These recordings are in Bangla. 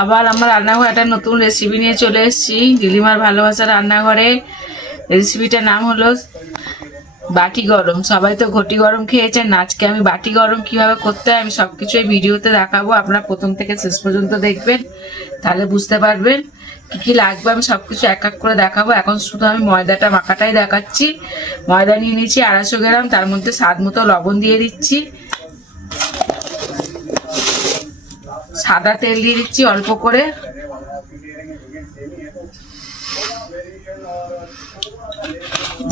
আবার আমার রান্নাঘরে একটা নতুন রেসিপি নিয়ে চলে এসেছি, লিলিমার ভালোবাসা রান্নাঘরে। রেসিপিটার নাম হলো বাটি গরম। সবাই তো ঘটি গরম খেয়েছেন, আজকে আমি বাটি গরম কিভাবে করতে হয় আমি সবকিছু এই ভিডিওতে দেখাবো। আপনারা প্রথম থেকে শেষ পর্যন্ত দেখবেন, তাহলে বুঝতে পারবেন কি কি লাগবে। আমি সবকিছু এক এক করে দেখাবো। এখন শুধু আমি ময়দাটা মাখাটাই দেখাচ্ছি। ময়দা নিয়ে নিয়েছি 250 গ্রাম, তার মধ্যে স্বাদ মতো লবণ দিয়ে দিচ্ছি, সাদা তেল দিয়ে দিচ্ছি অল্প করে,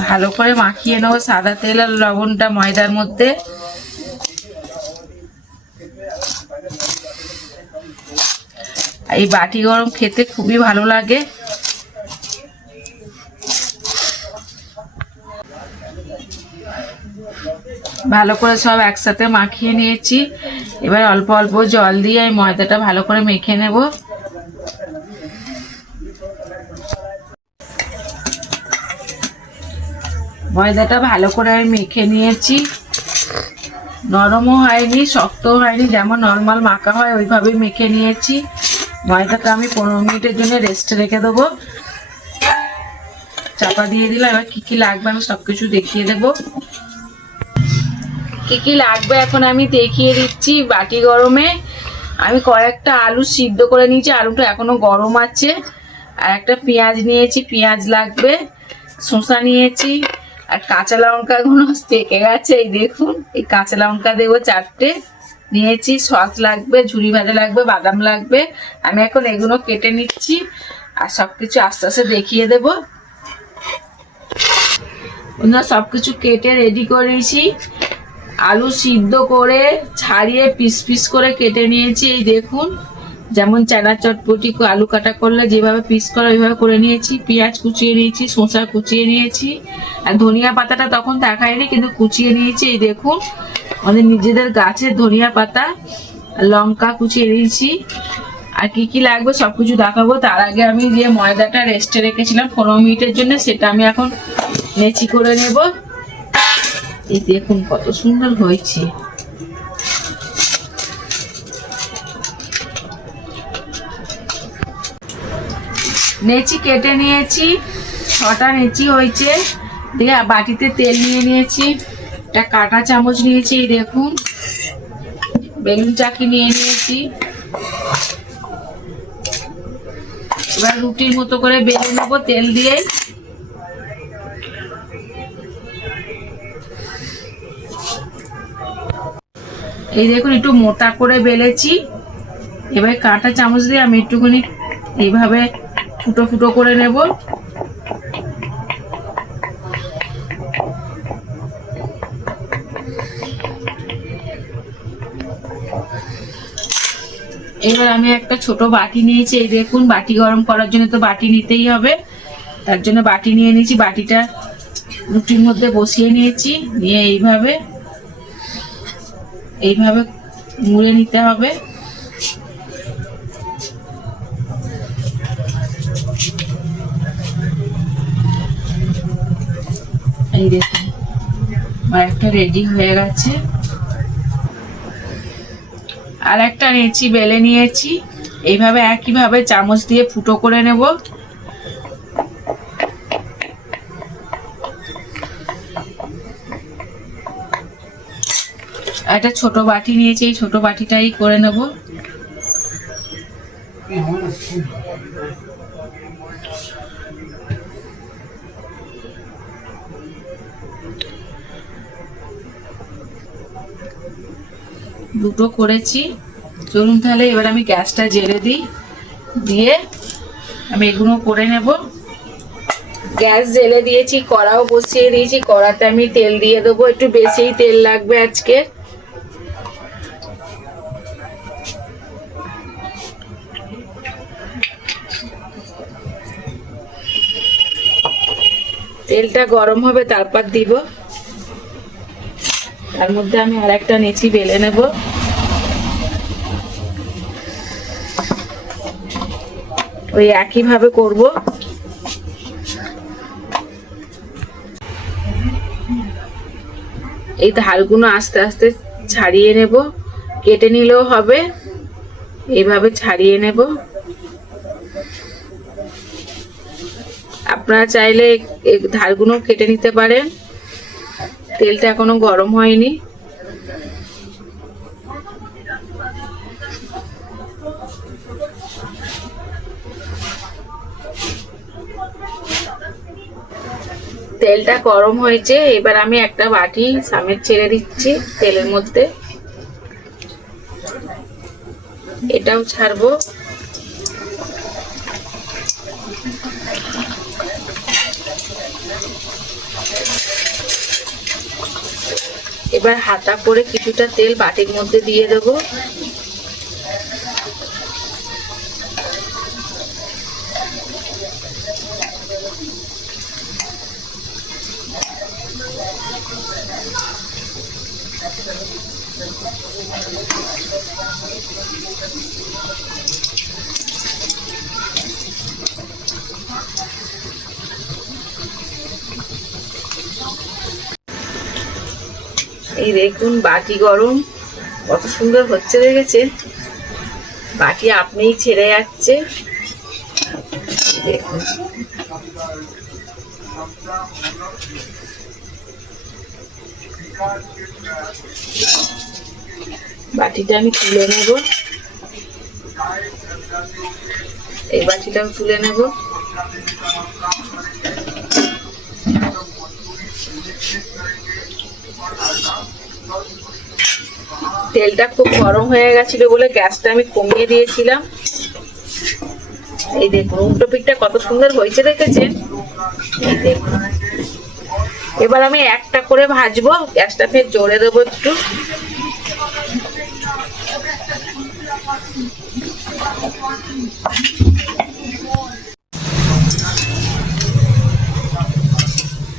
ভালো করে মাখিয়ে নেবো সাদা তেল আর লবণটা ময়দার মধ্যে। এই বাটি গরম খেতে খুবই ভালো লাগে। ভালো করে সব একসাথে মাখিয়ে নিয়েছি। এবার অল্প অল্প জল দিয়ে এই ময়দাটা ভালো করে মেখে নেব। ময়দাটা ভালো করে আমি মেখে নিয়েছি, নরমও হয়নি শক্তও হয়নি, যেমন নর্মাল মাখা হয় ওইভাবেই মেখে নিয়েছি। ময়দাটা আমি 15 মিনিটের জন্য রেস্টে রেখে দেবো। চাপা দিয়ে দিলাম। এবার কি কি লাগবে আমি সবকিছু দেখিয়ে দেবো। কি কি লাগবে এখন আমি দেখিয়ে দিচ্ছি। বাটি গরমে আমি কয়েকটা আলু সিদ্ধ করে নিয়েছি, আলুটা এখনো গরম আছে। আর একটা পেঁয়াজ নিয়েছি, পেঁয়াজ লাগবে। শসা নিয়েছি, আর কাঁচা লঙ্কাগুলো পেকে গেছে, এই দেখুন। এই কাঁচা লঙ্কা দেবো 4টে নিয়েছি। সস লাগবে, ঝুরি ভাজা লাগবে, বাদাম লাগবে। আমি এখন এগুলো কেটে নিচ্ছি আর সবকিছু আস্তে আস্তে দেখিয়ে দেবো। সবকিছু কেটে রেডি করেছি। আলু সিদ্ধ করে ছাড়িয়ে পিস পিস করে কেটে নিয়েছি, এই দেখুন। যেমন চানা চটপটি আলু কাটা করলে যেভাবে পিস করে ওইভাবে করে নিয়েছি। পেঁয়াজ কুচিয়ে নিয়েছি, শসা কুচিয়ে নিয়েছি, আর ধনিয়া পাতাটা তখন দেখায়নি কিন্তু কুচিয়ে নিয়েছি, এই দেখুন। আমাদের নিজেদের গাছের ধনিয়া পাতা। লঙ্কা কুচিয়ে নিয়েছি। আর কি কি লাগবে সবকিছু দেখাবো। তার আগে আমি যে ময়দাটা রেস্টে রেখেছিলাম 15 মিনিটের জন্য, সেটা আমি এখন নেচি করে নেব। এই দেখুন কত সুন্দর হয়েছে। নেচি কেটে নিয়েছি, 6টা নেচি হয়েছে। দিয়ে বাটিতে তেল নিয়ে নিয়েছি, একটা কাঁটা চামচ নিয়েছি, এই দেখুন। বেলুন চাকি নিয়ে নিয়েছি। এবার রুটির মতো করে বেলে নেবো তেল দিয়ে। এই দেখুন একটু মোটা করে বেলেছি। এবার কাঁটা চামচ দিয়ে আমি একটুখানি এইভাবে ফুটো ফুটো করে নেব। এবার আমি একটা ছোট বাটি নিয়েছি, এই দেখুন। বাটি গরম করার জন্য তো বাটি নিতেই হবে, তার জন্য বাটি নিয়ে নিয়েছি। বাটিটা রুটির মধ্যে বসিয়ে নিয়েছি, নিয়ে এইভাবে এইভাবে মুড়ে নিতে হবে। এই দেখুন আমার একটা রেডি হয়ে গেছে। আর একটা নেচি বেলে নিয়েছি, এইভাবে একইভাবে চামচ দিয়ে ফুটো করে নেব। একটা ছোট বাটি নিয়েছি, এই ছোট বাটিটাই করে নেব। দুটো করেছি। চলুন তাহলে এবার আমি গ্যাসটা জ্বেলে দিই, দিয়ে আমি এগুলো করে নেব। গ্যাস জ্বেলে দিয়েছি, কড়াও বসিয়ে দিয়েছি। কড়াতে আমি তেল দিয়ে দেবো, একটু বেশিই তেল লাগবে আজকে। তেলটা গরম হবে তারপর দিব। তার মধ্যে আমি আর একটা নেচি বেলে নেব। ওই একই ভাবে করব। এই ধারগুলো আস্তে আস্তে ছাড়িয়ে নেব, কেটে নিলেও হবে। এইভাবে ছাড়িয়ে নেব। আপনারা চাইলে ধারগুলো কেটে নিতে পারেন। তেলটা এখনো গরম হয়নি। তেলটা গরম হয়েছে, এবার আমি একটা বাটি সমেত ছেড়ে দিচ্ছি তেলের মধ্যে। এটাও ছাড়বো। এবার হাতা করে কিছুটা তেল বাটির মধ্যে দিয়ে দেব। এই দেখুন বাটি গরম, কত সুন্দর হচ্ছে, দেখেছেন? বাটি আপনিই ছেড়ে যাচ্ছে। দেখুন বাটিটা আমি তুলে নেব। এই বাটিটাও তুলে নেব। তেলটা খুব গরম হয়ে গেছিল বলে গ্যাসটা আমি কমিয়ে দিয়েছিলাম। এই দেখুন উল্টো পিঠটা কত সুন্দর হয়েছে, দেখেছেন? এই দেখুন। এবার আমি একটা করে ভাজবো। গ্যাসটা ফের জোরে দেবো একটু।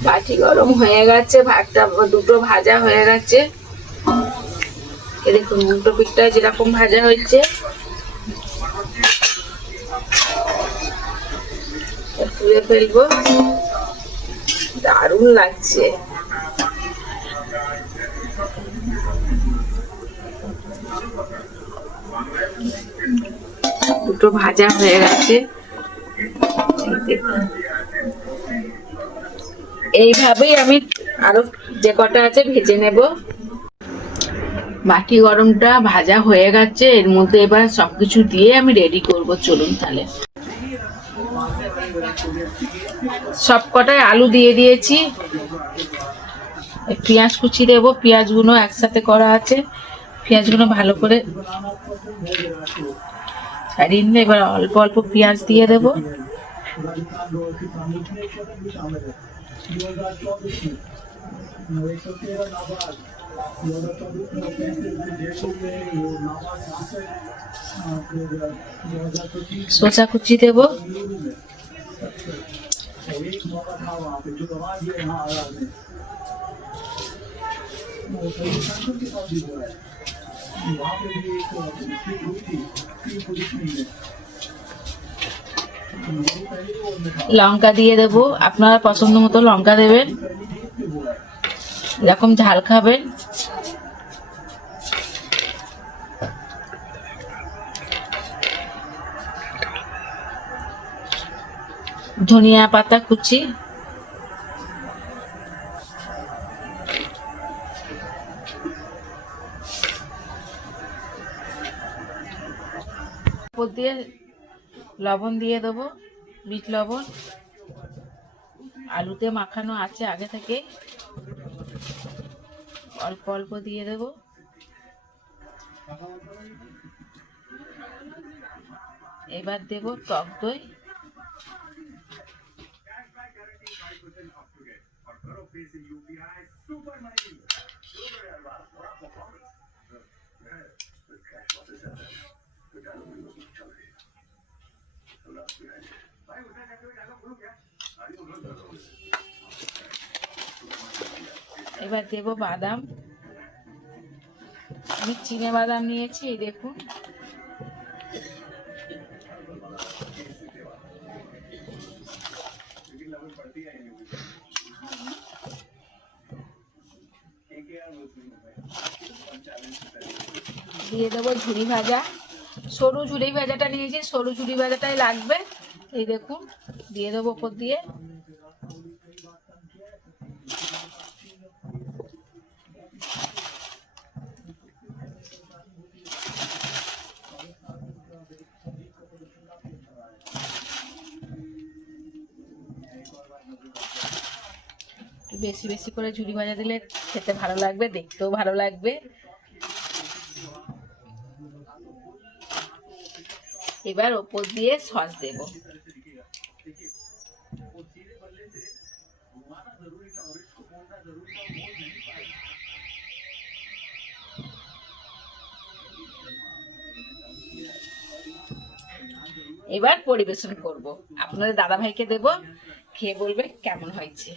বাটি গরম হয়ে গেছে, ভাতটা দুটো ভাজা হয়ে গেছে। দেখুন উল্টো পিঠটা যেরকম ভাজা হয়েছে। তুলে ফেলবো। দারুণ লাগছে। দুটো ভাজা হয়ে গেছে। এইভাবেই আমি আরো যে কটা আছে ভেজে নেব। বাটি গরমটা ভাজা হয়ে গেছে, এর মধ্যে এবার সবকিছু দিয়ে আমি রেডি করব। চলুন তাহলে। সব কটায় আলু দিয়ে দিয়েছি। পেঁয়াজ কুচি দেবো। পেঁয়াজগুলো একসাথে করা আছে। পেঁয়াজগুলো ভালো করে ছাড়িয়ে নিয়ে এবার অল্প অল্প পেঁয়াজ দিয়ে দেবো। শসা কুচি দেব। লঙ্কা দিয়ে দেব। আপনারা পছন্দ মতো লঙ্কা দেবেন, এরকম ঝাল খাবেন। ধনিয়া পাতা কুচি, দিয়ে লবণ দিয়ে দেবো, বিট লবণ। আলুতে মাখানো আছে আগে থেকে, অল্প অল্প দিয়ে দেবো। এবার দেব টক দই। এবার দেব বাদাম। আমি চিনে বাদাম নিয়েছি, এই দেখুন। দিয়ে দেবো ঝুরি ভাজা সরু ঝুড়ি ভাজাটা নিয়েছি, সরু ঝুড়ি ভাজাটাই লাগবে। এই দেখুন দিয়ে দেবো ওপর দিয়ে। বেশি বেশি করে ঝুড়ি ভাজা দিলে খেতে ভালো লাগবে, দেখতেও ভালো লাগবে। এবার ওপর দিয়ে সস দেব। এবার পরিবেশন করব, আপনাদের দাদা ভাইকে দেব, খেয়ে বলবে কেমন হয়েছে।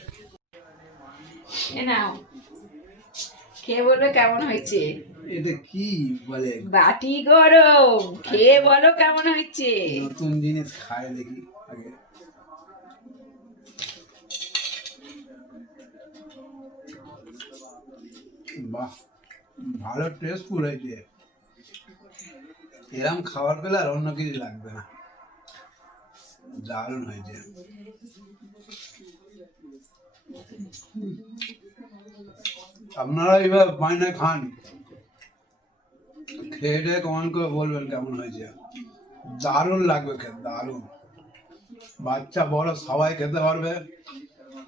নাও খেয়ে বলবে কেমন হয়েছে। এটা কি বলে? বাটি গরম, খেয়ে বলো কেমন হয়েছে। নতুন জিনিস খাই দেখি আগে। বাহ, ভালো টেস্টফুল হয়েছে। এরম খাবার পেলে আর অন্য কিছু লাগবে না, দারুণ হয়েছে। আপনারা এবার বাইনা খান, খেয়ে দিয়ে কমেন্ট করে বলবেন কেমন হয়েছে। দারুণ লাগবে খেতে, দারুণ। বাচ্চা বড় সবাই খেতে পারবে,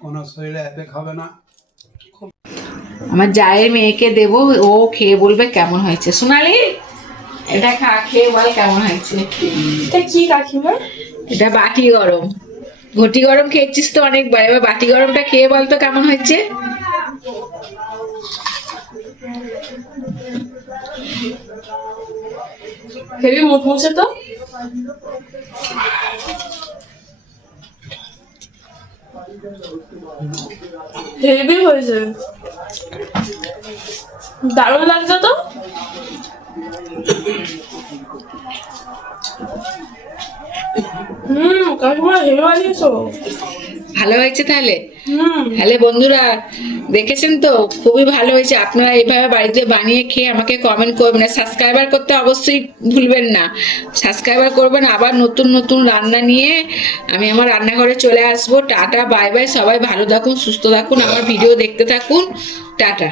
কোনো শরীরে এতে খাবে না। আমার জায়ের মেয়েকে দেব, ও খেয়ে বলবে কেমন হয়েছে। সোনালি এটা খা, খেয়ে বল কেমন হয়েছে। এটা কি কাকিমা? এটা বাটি গরম। ঘটি গরম খেয়েছিস তো অনেকবার, এবার বাটি গরমটা খেয়ে বল তো কেমন হয়েছে। হেভি মুখমুখে তো। হেভি হয়েছে, দারুণ লাগছে তো। কাকিমা হেভি বানিয়েছো। ভালো হয়েছে তাহলে। তাহলে বন্ধুরা দেখেছেন তো, খুবই ভালো হয়েছে। আপনারা এইভাবে বাড়িতে বানিয়ে খেয়ে আমাকে কমেন্ট করবেন, সাবস্ক্রাইবার করতে অবশ্যই ভুলবেন না। সাবস্ক্রাইবার করবেন। আবার নতুন নতুন রান্না নিয়ে আমি আমার রান্নাঘরে চলে আসবো। টাটা বাই বাই, সবাই ভালো থাকুন, সুস্থ থাকুন, আমার ভিডিও দেখতে থাকুন। টাটা।